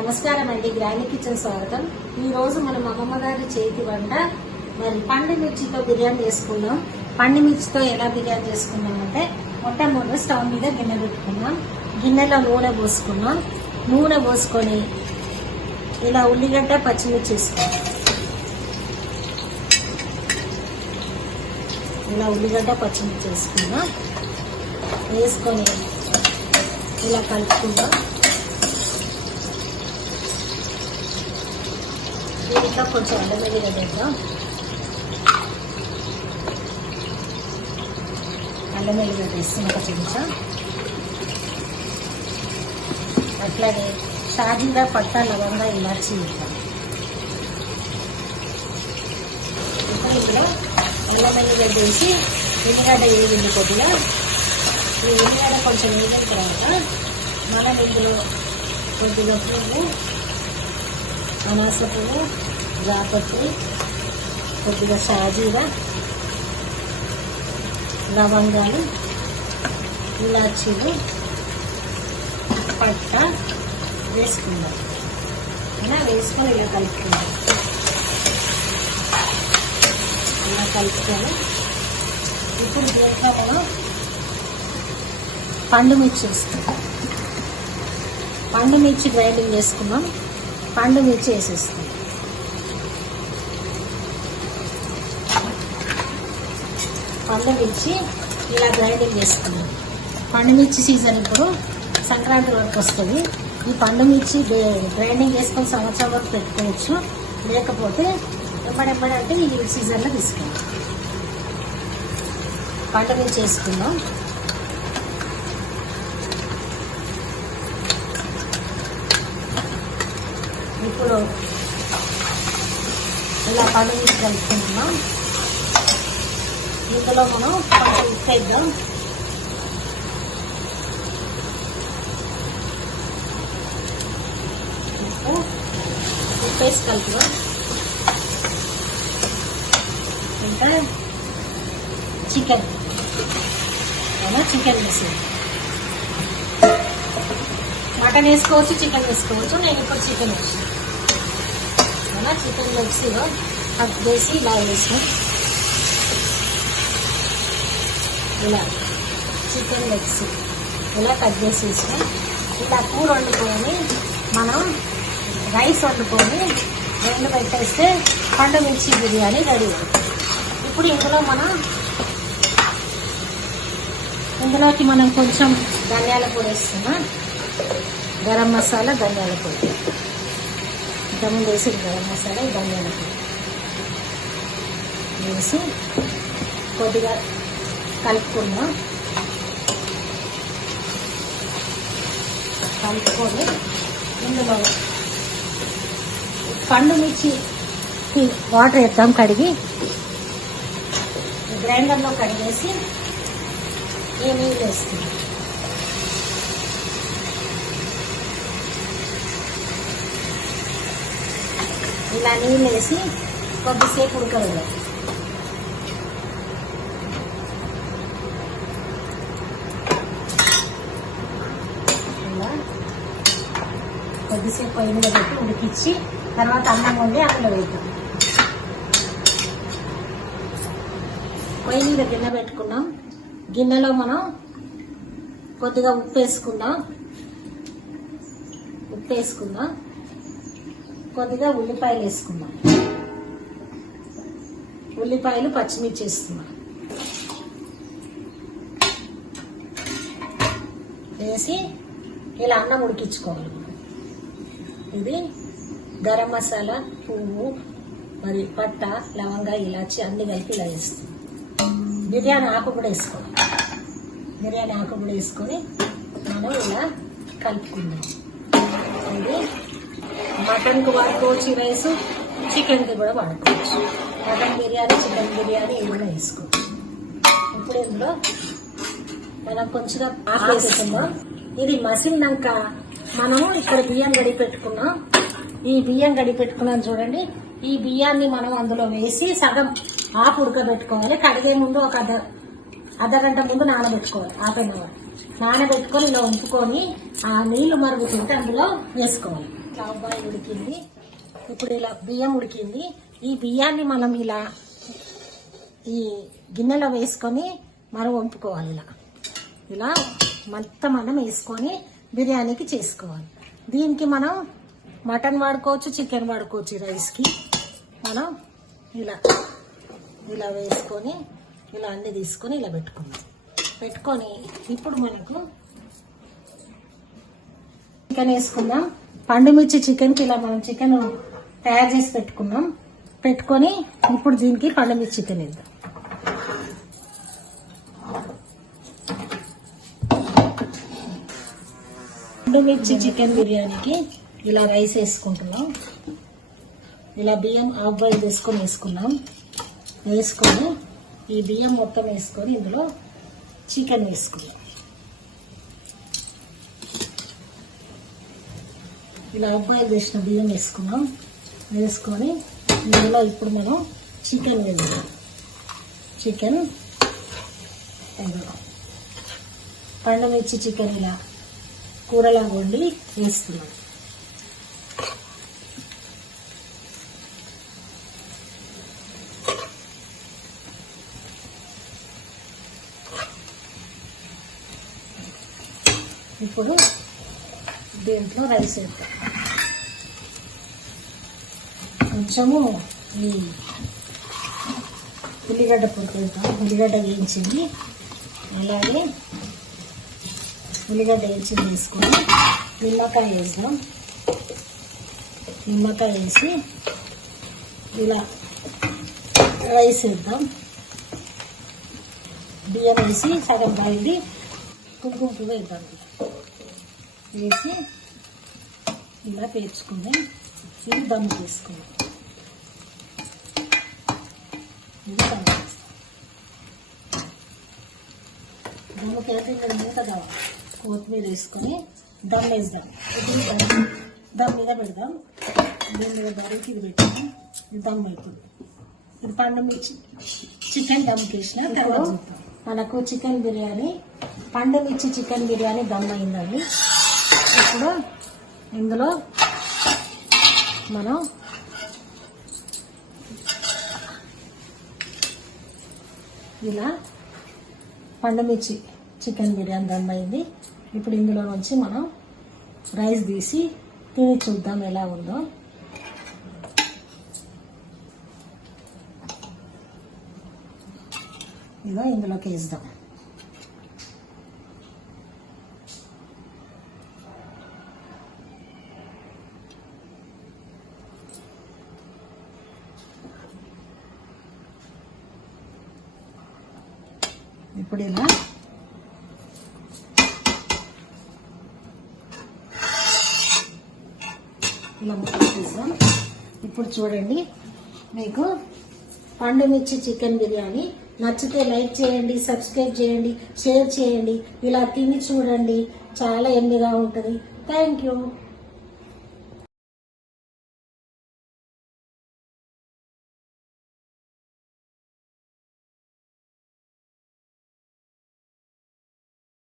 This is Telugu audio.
నమస్కారం అండి, గ్రాండ్ కిచెన్ స్వాగతం. ఈ రోజు మనం అమ్మమ్మ గారి చేతి వంట మరి పండు మిర్చితో బిర్యానీ చేసుకున్నాం. పండు మిర్చితో ఎలా బిర్యానీ చేసుకున్నాం అంటే మొట్టమొదటి స్టవ్ మీద గిన్నె పెట్టుకున్నాం. గిన్నెలో నూనె పోసుకున్నాం. నూనె పోసుకొని ఇలా ఉల్లిగడ్డ పచ్చిమిర్చి వేసుకున్నాం. ఇలా ఉల్లిగడ్డ పచ్చిమిర్చి వేసుకున్నాం. వేసుకొని ఇలా కలుపుకుందాం. దీంట్లో కొంచెం అల్లం వెల్లిగడ్డ వేద్దాం. అల్లం వెల్లిగడ్డ వేస్తాం ఒక చెంచా. అట్లాగే షాజీరా పట్టా లవంగా ఇలాచి వేద్దాం. ఇంకా ఇందులో అల్లం వెల్లిగడ్డ వేసి ఎల్లిగడ్డ వేగింది కొద్దిగా. ఈ ఎల్లిగడ్డ కొంచెం వేగిన తర్వాత మనం ఇందులో కొద్దిగా పువ్వు, అనాస పువ్వు, జాపత్రి, కొద్దిగా షాజీరా, లవంగాలు, ఇలాచీలు, పట్ట వేసుకుందాం. ఇలా వేసుకొని ఇలా కలుపుకుందాం. ఇలా కలుపుకొని ఇప్పుడు దీంట్లో మనం పండు మిర్చి వేస్తాం. పండు మిర్చి గ్రైండింగ్ చేసుకున్నాం. పండు మిర్చి వేసేస్తాం. పండు మిర్చి ఇలా గ్రైండింగ్ చేసుకున్నాం. పండు మిర్చి సీజన్ ఇప్పుడు సంక్రాంతి వరకు వస్తుంది. ఈ పండు మిర్చి గ్రైండింగ్ చేసుకొని సంవత్సరం వరకు పెట్టుకోవచ్చు. లేకపోతే ఎప్పుడెప్పుడంటే ఈ సీజన్లో తీసుకుందాం. పండు మిర్చి వేసుకుందాం. ఇప్పుడు ఇలా పండు మిర్చి కలుపుకుంటున్నాం. ఇందులో మనం కొంచెం ఉప్పు వేద్దాం. ఉప్పు వేసి కలుపుదాం. ఇంకా చికెన్ వేసి మటన్ వేసుకోవచ్చు, చికెన్ వేసుకోవచ్చు. నేను ఇప్పుడు చికెన్ వేసాను. చికెన్ మిక్సీలో కట్ చేసి ఇలా వేసాను. ఇలా చికెన్ మిక్సీ ఇలా కట్ చేసి వేసాం. ఇలా కూర వండుకొని మనం రైస్ వండుకొని రెండు పెట్టేస్తే పండు మిర్చి బిర్యానీ రెడీ అవుతుంది. ఇప్పుడు ఇందులోకి మనం కొంచెం ధనియాల పొడి వేస్తున్నాం. గరం మసాలా, ధనియాల పొడి, ఇంతకుముందు వేసి గరం మసాలా, ధనియాల పొడి వేసి కొద్దిగా కలుపుకుందాం. కలుపుకొని ఇందులో పండు మిర్చి వాటర్ వేద్దాం. కడిగి గ్రైండర్లో కడిగేసి ఈ నీళ్ళు వేస్తుంది. ఇలా నీళ్ళు వేసి కొద్దిసేపు ఉడకవేయాలి. ఇలా కొద్దిసేపు పొయ్యి మీద పెట్టి ఉడికించి తర్వాత అన్నం వండి అందులో వేద్దాం. పొయ్యి మీద గిన్నె పెట్టుకున్నాం. గిన్నెలో మనం కొద్దిగా ఉప్పు వేసుకుందాం. కొద్దిగా ఉల్లిపాయలు వేసుకుందాం. ఉల్లిపాయలు, పచ్చిమిర్చి వేస్తున్నాం. వేసి ఇలా అన్నం ఉడికించుకోవాలి. ఇది గరం మసాలా, పువ్వు, మరి పట్ట, లవంగా, ఇలాచి అన్ని కలిపి ఇలా వేస్తాం. బిర్యానీ ఆకు కూడా వేసుకోవాలి. బిర్యానీ ఆకు కూడా వేసుకొని మనం ఇలా కలుపుకుందాం. ఇది మటన్కి వాడుకోవచ్చు ఈ రైస్, చికెన్కి కూడా వాడుకోవచ్చు. మటన్ బిర్యానీ, చికెన్ బిర్యానీ ఏమైనా వేసుకోవచ్చు. ఇప్పుడు ఇందులో మనం కొంచెం ఆకు వేసుకుందాం. ఇది మసిలినాక మనం ఇక్కడ బియ్యం గడి పెట్టుకున్నాం. ఈ బియ్యం గడి పెట్టుకున్నాం చూడండి. ఈ బియ్యాన్ని మనం అందులో వేసి సగం ఆకు ఉడకబెట్టుకోవాలి. కడిగే ముందు ఒక అర్ధగంట ముందు నానబెట్టుకోవాలి. హాఫ్ అన్ అవర్ నానబెట్టుకొని ఇలా ఉంచుకొని ఆ నీళ్లు మరుగుతుంటే అందులో వేసుకోవాలి. హాఫ్ బాయిల్ ఉడికింది. ఇప్పుడు ఇలా బియ్యం ఉడికింది. ఈ బియ్యాన్ని మనం ఇలా ఈ గిన్నెలో వేసుకొని మనం వంపుకోవాలి. ఇలా మొత్తం మనం వేసుకొని బిర్యానీకి చేసుకోవాలి. దీనికి మనం మటన్ వాడుకోవచ్చు, చికెన్ వాడుకోవచ్చు. రైస్కి మనం ఇలా వేసుకొని ఇలా అన్ని తీసుకొని ఇలా పెట్టుకొని ఇప్పుడు మనకు చికెన్ వేసుకుందాం. పండుమిర్చి చికెన్కి ఇలా మనం చికెన్ తయారు చేసి పెట్టుకొని ఇప్పుడు దీనికి పండుమిర్చి చికెన్ వేద్దాం. పండుమిర్చి చికెన్ బిర్యానీకి ఇలా రైస్ వేసుకుంటున్నాం. ఇలా బియ్యం హాఫ్ బాయిల్ వేసుకున్నాం. వేసుకొని ఈ బియ్యం మొత్తం వేసుకొని ఇందులో చికెన్ వేసుకున్నాం. ఇలా హాఫ్ బాయిల్ చేసిన బియ్యం వేసుకొని ఇందులో ఇప్పుడు మనం చికెన్ వేద్దాం. చికెన్ పండుమిర్చి చికెన్ ఇలా కూరలా వండి వేస్తున్నాం. ఇప్పుడు దీంట్లో రైస్ వేద్దాం. కొంచెము ఈ ఉల్లిగడ్డ పొడి వేద్దాం. ఉల్లిగడ్డ వేయించింది, అలాగే ఉల్లిగడ్డ వేయించింది వేసుకొని నిమ్మకాయ వేద్దాం. నిమ్మకాయ వేసి ఇలా రైస్ వేద్దాం. బియ్యం వేసి సగం బాయింది కుంకుమ పువ్వు వేద్దాం. వేసి ఇలా పేర్చుకుందాం. ఇది దమ్ చేసుకుందాం. ఇది దమ్ దమ్ముకి అయితే ఇక్కడ మూత కావాలి. కొత్తిమీర వేసుకొని దమ్ వేద్దాం. ఇది దమ్ మీద పెడదాం. దీని మీద బరికి ఇది పెట్టాం. ఇది దమ్ అవుతుంది. ఇది పండుమిర్చి చికెన్ దమ్ చేసిన తర్వాత మనకు చికెన్ బిర్యానీ పండుమిర్చి చికెన్ బిర్యానీ దమ్ అయిందండి. ఇప్పుడు ఇందులో మనం ఇలా పండుమిర్చి చికెన్ బిర్యానీ దమ్ అయింది. ఇప్పుడు ఇందులో నుంచి మనం రైస్ తీసి తిని చూద్దాం ఎలా ఉందో. ఇలా ఇందులోకి వేద్దాం. ఇప్పుడు ఇలా మొత్తం తీద్దాం. ఇప్పుడు చూడండి, మీకు పండుమిర్చి చికెన్ బిర్యానీ నచ్చితే లైక్ చేయండి, సబ్స్క్రైబ్ చేయండి, షేర్ చేయండి. ఇలా తిని చూడండి, చాలా ఎమ్మిగా ఉంటుంది. Thank you.